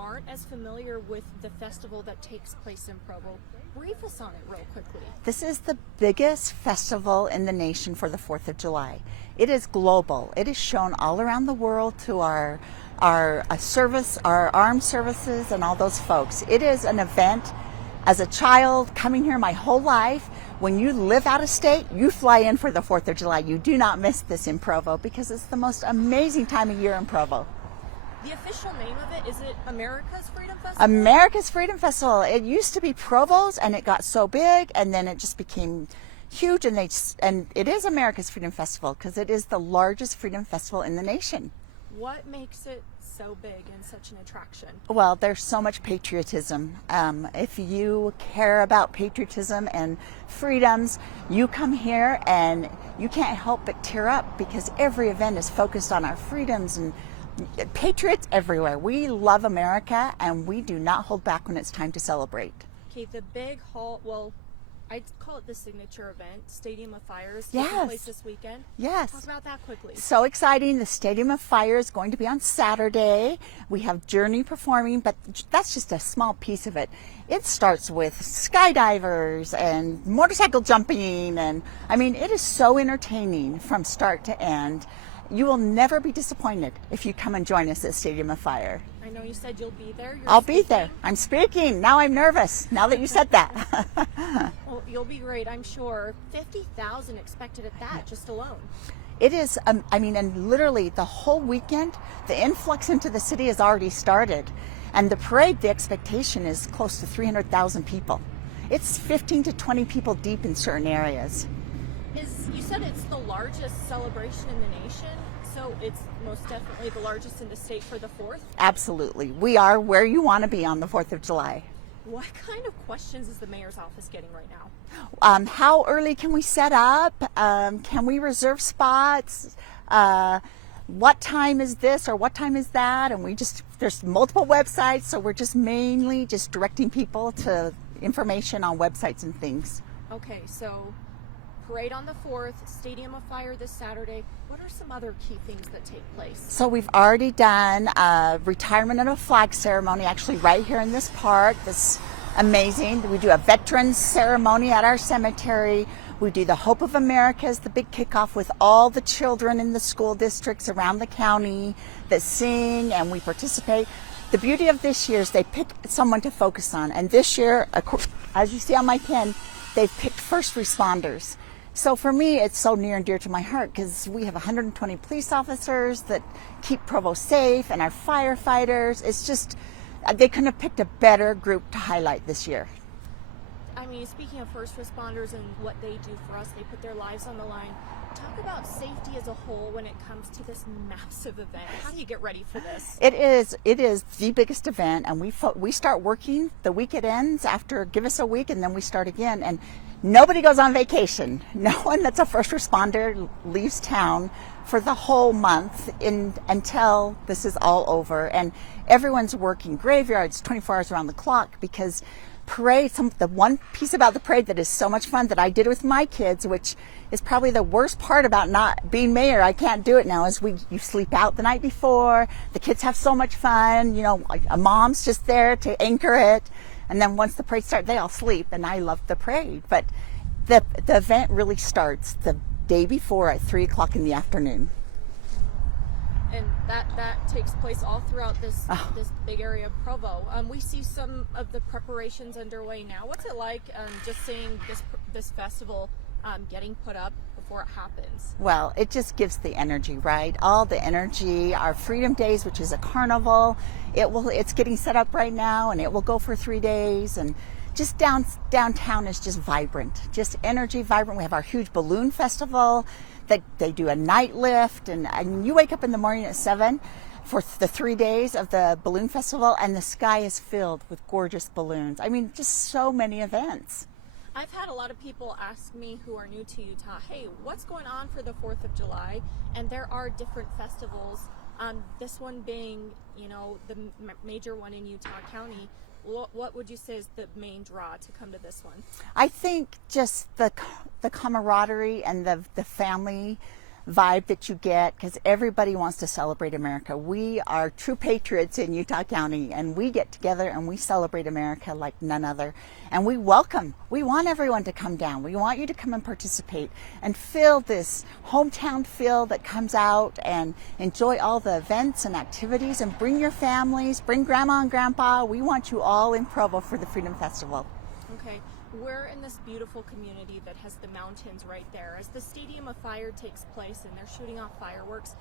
aren't as familiar with the festival that takes place in Provo, brief us on it real quickly. This is the biggest festival in the nation for the 4th of July. It is global. It is shown all around the world to our service, our armed services, and all those folks. It is an event. As a child coming here my whole life, when you live out of state, you fly in for the 4th of July. You do not miss this in Provo because it's the most amazing time of year in Provo. The official name of it, is it America's Freedom Festival? America's Freedom Festival. It used to be Provo's, and it got so big, and then it just became huge, and it is America's Freedom Festival because it is the largest freedom festival in the nation. What makes it so big and such an attraction? Well, there's so much patriotism. If you care about patriotism and freedoms, you come here and you can't help but tear up because every event is focused on our freedoms and patriots everywhere. We love America and we do not hold back when it's time to celebrate. Okay, the big hall, well, I'd call it the signature event, Stadium of Fire, is Yes. taking place this weekend. Yes. Talk about that quickly. So exciting. The Stadium of Fire is going to be on Saturday. We have Journey performing, but that's just a small piece of it. It starts with skydivers and motorcycle jumping, and I mean, it is so entertaining from start to end. You will never be disappointed if you come and join us at Stadium of Fire. I know you said you'll be there. I'll be there. I'm speaking. Now I'm nervous, now that you said that. Well, you'll be great, I'm sure. 50,000 expected at that, just alone. It is, and literally the whole weekend, the influx into the city has already started. And the parade, the expectation is close to 300,000 people. It's 15 to 20 people deep in certain areas. You said it's the largest celebration in the nation, so it's most definitely the largest in the state for the 4th? Absolutely. We are where you want to be on the 4th of July. What kind of questions is the mayor's office getting right now? How early can we set up? Can we reserve spots? What time is this or what time is that? And there's multiple websites, so we're just mainly just directing people to information on websites and things. Okay, so parade on the 4th, Stadium of Fire this Saturday. What are some other key things that take place? So we've already done a retirement and a flag ceremony actually right here in this park. This amazing. We do a veterans ceremony at our cemetery. We do the Hope of America as the big kickoff with all the children in the school districts around the county that sing and we participate. The beauty of this year is they pick someone to focus on. And this year, as you see on my pin, they've picked first responders. So for me, it's so near and dear to my heart because we have 120 police officers that keep Provo safe and our firefighters. It's just, they couldn't have picked a better group to highlight this year. I mean, speaking of first responders and what they do for us, they put their lives on the line. Talk about safety as a whole when it comes to this massive event. How do you get ready for this? It is the biggest event, and we start working the week it ends. After give us a week, and then we start again. And nobody goes on vacation. No one that's a first responder leaves town for the whole month until this is all over. And everyone's working graveyards 24 hours around the clock because parade, the one piece about the parade that is so much fun that I did with my kids, which is probably the worst part about not being mayor, I can't do it now, is you sleep out the night before, the kids have so much fun, a mom's just there to anchor it, and then once the parade starts, they all sleep, and I love the parade. But the event really starts the day before at 3 o'clock in the afternoon. And that takes place all throughout this big area of Provo. We see some of the preparations underway now. What's it like just seeing this festival getting put up before it happens? Well, it just gives the energy, right? All the energy. Our Freedom Days, which is a carnival, it's getting set up right now, and it will go for 3 days. And just downtown is just vibrant, just energy vibrant. We have our huge balloon festival. They do a night lift, and you wake up in the morning at 7 for the 3 days of the balloon festival, and the sky is filled with gorgeous balloons. I mean, just so many events. I've had a lot of people ask me who are new to Utah, hey, what's going on for the 4th of July? And there are different festivals, this one being, the major one in Utah County. What would you say is the main draw to come to this one? I think just the camaraderie and the family vibe that you get, because everybody wants to celebrate America. We are true patriots in Utah County, and we get together and we celebrate America like none other. And we want everyone to come down. We want you to come and participate and feel this hometown feel that comes out, and enjoy all the events and activities, and bring your families, bring grandma and grandpa. We want you all in Provo for the Freedom Festival. Okay. We're in this beautiful community that has the mountains right there. As the Stadium of Fire takes place and they're shooting off fireworks,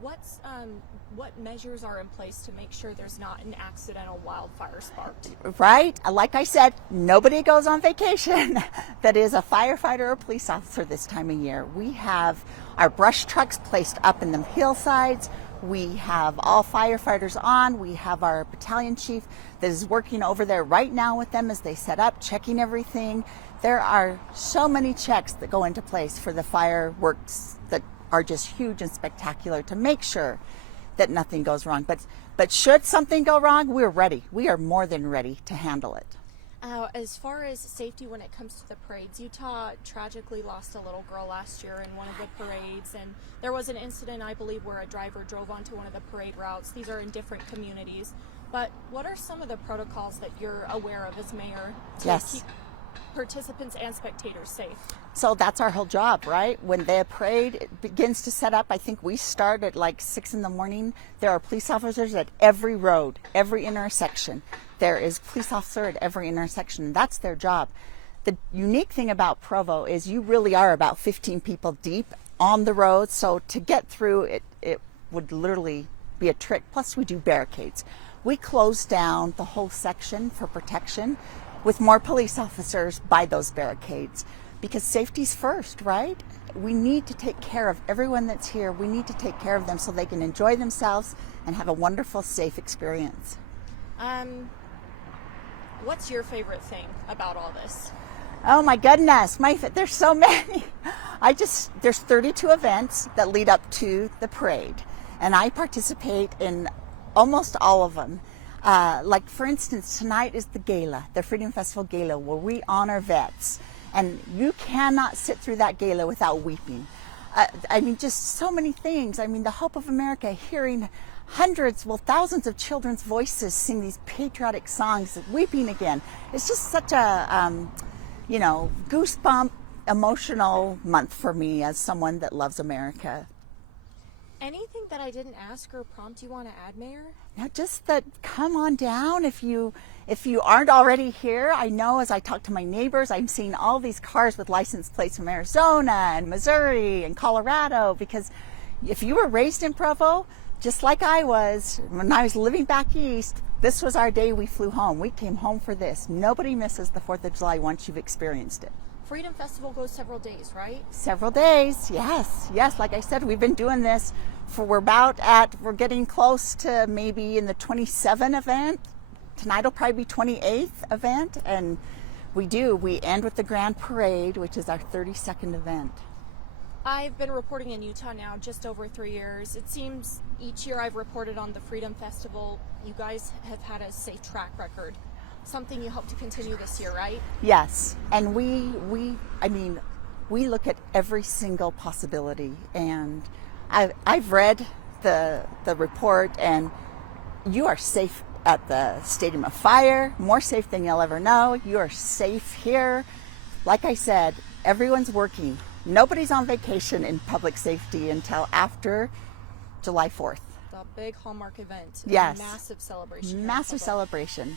what measures are in place to make sure there's not an accidental wildfire sparked? Right? Like I said, nobody goes on vacation that is a firefighter or police officer this time of year. We have our brush trucks placed up in the hillsides. We have all firefighters on. We have our battalion chief that is working over there right now with them as they set up, checking everything. There are so many checks that go into place for the fireworks that are just huge and spectacular to make sure that nothing goes wrong. But should something go wrong, we're ready. We are more than ready to handle it. As far as safety when it comes to the parades, Utah tragically lost a little girl last year in one of the parades, and there was an incident, I believe, where a driver drove onto one of the parade routes. These are in different communities. But what are some of the protocols that you're aware of as mayor to keep participants and spectators safe? So that's our whole job, right? When the parade begins to set up, I think we start at like 6 in the morning. There are police officers at every road, every intersection. There is a police officer at every intersection. That's their job. The unique thing about Provo is you really are about 15 people deep on the road. So to get through it would literally be a trick. Plus we do barricades. We close down the whole section for protection with more police officers by those barricades, because safety's first, right? We need to take care of everyone that's here. We need to take care of them so they can enjoy themselves and have a wonderful, safe experience. What's your favorite thing about all this? Oh my goodness, there's so many. There's 32 events that lead up to the parade, and I participate in almost all of them. Like for instance, tonight is the gala, the Freedom Festival Gala, where we honor vets. And you cannot sit through that gala without weeping. I mean, just so many things. I mean, the Hope of America, hearing thousands of children's voices sing these patriotic songs, weeping again. It's just such a, goosebump, emotional month for me as someone that loves America. Anything that I didn't ask or prompt you want to add, Mayor? Now, just that, come on down if you aren't already here. I know as I talk to my neighbors, I'm seeing all these cars with license plates from Arizona and Missouri and Colorado, because if you were raised in Provo, just like I was, when I was living back east, this was our day we flew home. We came home for this. Nobody misses the 4th of July once you've experienced it. Freedom Festival goes several days, right? Several days, yes. Like I said, we've been doing this we're getting close to maybe in the 27th event. Tonight will probably be 28th event, and we end with the Grand Parade, which is our 32nd event. I've been reporting in Utah now just over 3 years. It seems each year I've reported on the Freedom Festival, you guys have had a safe track record. Something you hope to continue this year, right? Yes, and we look at every single possibility, and I've read the report, and you are safe at the Stadium of Fire, more safe than you'll ever know. You are safe here. Like I said, everyone's working. Nobody's on vacation in public safety until after July 4th. The big hallmark event. Yes. Massive celebration. Massive celebration.